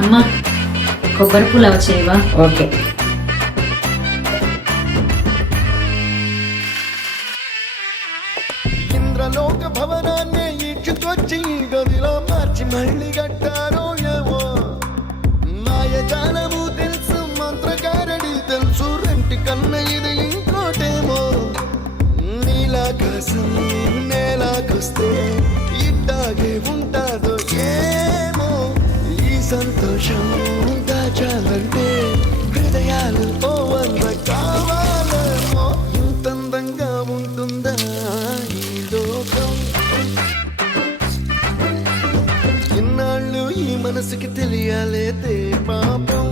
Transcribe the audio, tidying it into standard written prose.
అమ్మ కొబ్బరి పులావ్ చేయవా? ఓకే. ఇంద్రలోక భవనాన్ని ఈడ్చుకొచ్చి గదిలో మార్చి మళ్ళీ కట్టారో ఏమో. మాయజాలము తెలుసు, మంత్రకారడి తెలుసు, రెంటి కన్న ఇది ఇంకోటేమో. నీలాకాశం నేలాకొస్తే ఇట్టాగే ఉంటాదో ఏమో. ఈ సంతోషం దాచాలంటే హృదయాలు ఓ వంద కావాలేమో. ఇంతందంగా ఉంటుందా ఈ లోకం? ఇన్నాళ్ళు ఈ మనసుకి తెలియాలేదే పాపం.